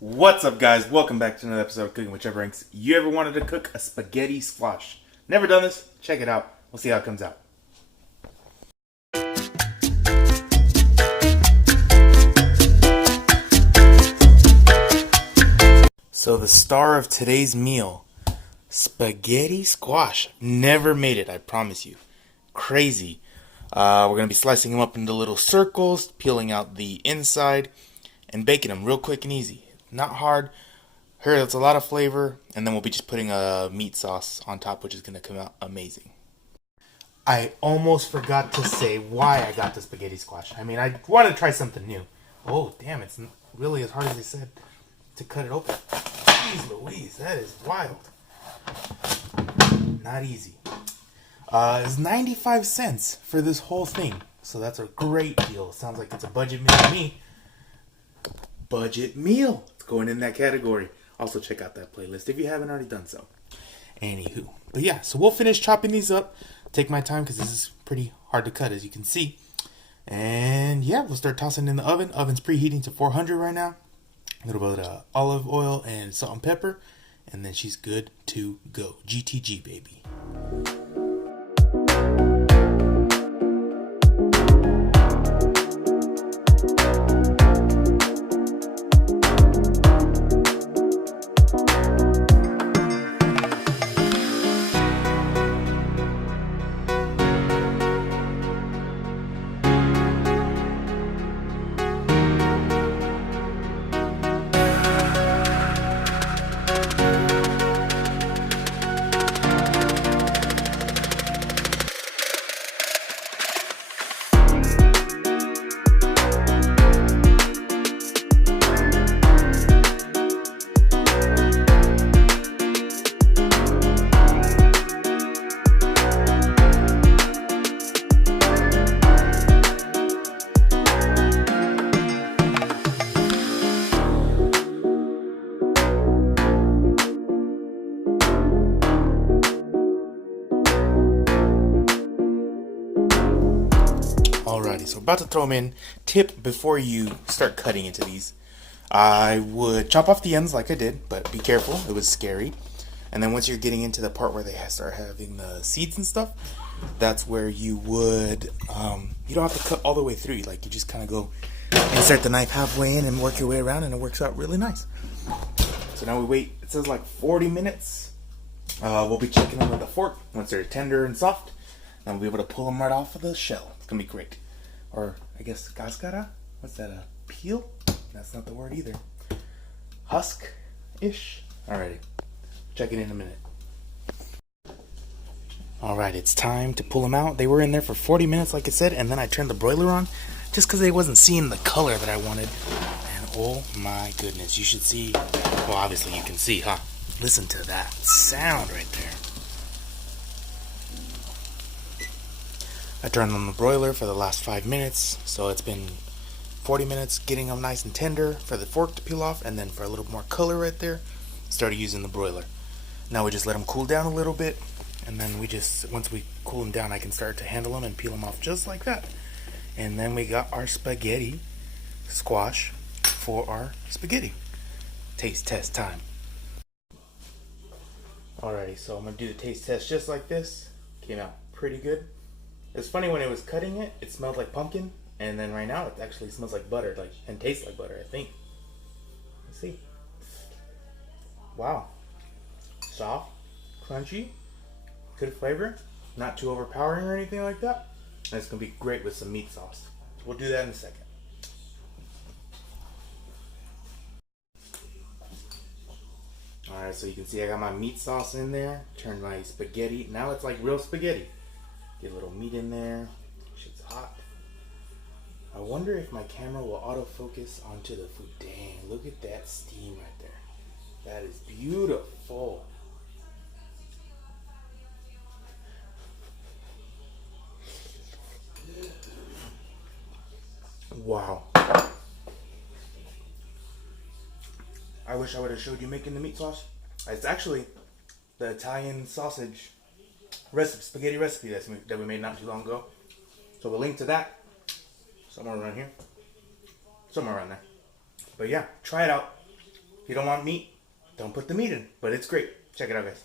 What's up, guys? Welcome back to another episode of Cooking with Chubaranks. You ever wanted to cook a spaghetti squash? Never done this? Check it out. We'll see how it comes out. So the star of today's meal, spaghetti squash. Never made it, I promise you. Crazy. We're going to be slicing them up into little circles, peeling out the inside, and baking them real quick and easy. Not hard. Heard it's a lot of flavor, and then we'll be just putting a meat sauce on top, which is going to come out amazing. I almost forgot to say why I got the spaghetti squash. I wanted to try something new. Oh, damn, it's really as hard as they said to cut it open. Jeez Louise, that is wild. Not easy. It's 95 cents for this whole thing, so that's a great deal. Sounds like it's a budget meal to me. Budget meal. It's going in that category. Also, check out that playlist if you haven't already done so. Anywho. But yeah, so we'll finish chopping these up. Take my time because this is pretty hard to cut, as you can see. And yeah, we'll start tossing in the oven. Oven's preheating to 400 right now. A little bit of olive oil and salt and pepper. And then she's good to go. GTG, baby. Alrighty, so about to throw them in. Tip before you start cutting into these. I would chop off the ends like I did, but be careful, it was scary. And then once you're getting into the part where they start having the seeds and stuff, that's where you would, you don't have to cut all the way through. Like, you just kind of go insert the knife halfway in and work your way around, and it works out really nice. So now we wait, it says like 40 minutes. We'll be checking them with a fork once they're tender and soft. And we'll be able to pull them right off of the shell. It's going to be great. Or, I guess, cascara? What's that, a peel? That's not the word either. Husk-ish? Alrighty. Check it in a minute. Alright, it's time to pull them out. They were in there for 40 minutes, like I said, and then I turned the broiler on just because I wasn't seeing the color that I wanted. And oh my goodness, you should see. Well, obviously you can see, huh? Listen to that sound right there. I turned on the broiler for the last 5 minutes, so it's been 40 minutes getting them nice and tender for the fork to peel off, and then for a little more color right there, started using the broiler. Now we just let them cool down a little bit, and then once we cool them down, I can start to handle them and peel them off just like that. And then we got our spaghetti squash for our spaghetti. Taste test time. Alrighty, so I'm going to do the taste test just like this. Came out pretty good. It's funny, when it was cutting it, it smelled like pumpkin, and then right now it actually smells like butter, and tastes like butter, I think. Let's see. Wow. Soft, crunchy, good flavor, not too overpowering or anything like that. And it's going to be great with some meat sauce. We'll do that in a second. Alright, so you can see I got my meat sauce in there. Turned my spaghetti. Now it's like real spaghetti. Get a little meat in there. Shit's hot. I wonder if my camera will autofocus onto the food. Dang, look at that steam right there. That is beautiful. Wow. I wish I would have showed you making the meat sauce. It's actually the Italian sausage spaghetti recipe that we made not too long ago. So we'll link to that somewhere around here. Somewhere around there. But yeah, try it out. If you don't want meat, don't put the meat in. But it's great. Check it out, guys.